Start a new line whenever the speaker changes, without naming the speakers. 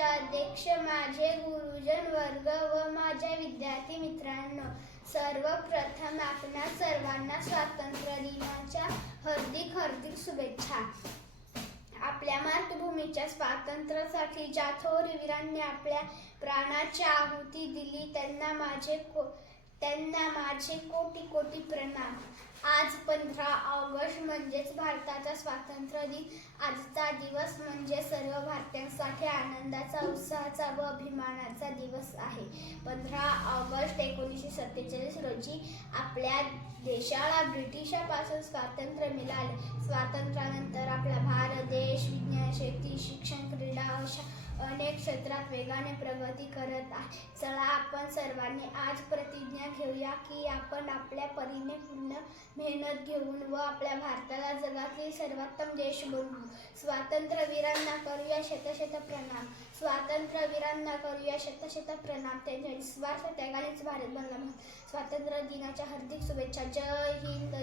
अध्यक्ष माझे गुरुजन वर्ग व माझ्या विद्यार्थी मित्रांनो सर्वप्रथम आपणा सर्वांना स्वातंत्र्य दिनाच्या हार्दिक हार्दिक शुभेच्छा. आपल्या मातृभूमीच्या स्वातंत्र्यासाठी ज्या थोर वीरांनी आपल्या प्राणाची आहुती दिली त्यांना माझे को त्यांना माझे कोटी कोटी प्रणाम. आज पंधरा ऑगस्ट म्हणजेच भारताचा स्वातंत्र्य दिन. आजचा दिवस म्हणजे सर्व भारतीयांसाठी आनंदाचा उत्साहाचा व अभिमानाचा दिवस आहे. पंधरा ऑगस्ट एकोणीसशे सत्तेचाळीस रोजी आपल्या देशाला ब्रिटिशापासून स्वातंत्र्य मिळाले. स्वातंत्र्यानंतर आपला भारत देश विज्ञान शेती शिक्षण क्रीडा अशा अनेक क्षेत्रात वेगाने प्रगती करत आहे. चला आपण सर्वांनी आज प्रतिज्ञा घेऊया की आपण आपल्या परीने पूर्ण मेहनत घेऊन व आपल्या भारताला जगातील सर्वोत्तम देश बनू स्वातंत्र्यवीरांना करूया शतशत प्रणाम. स्वातंत्र्यवीरांना करूया शतशत प्रणाम. त्यांच्या निस्वार्थ त्यागानेच भारत बनला म्हणून. स्वातंत्र्य दिनाच्या हार्दिक शुभेच्छा. जय हिंद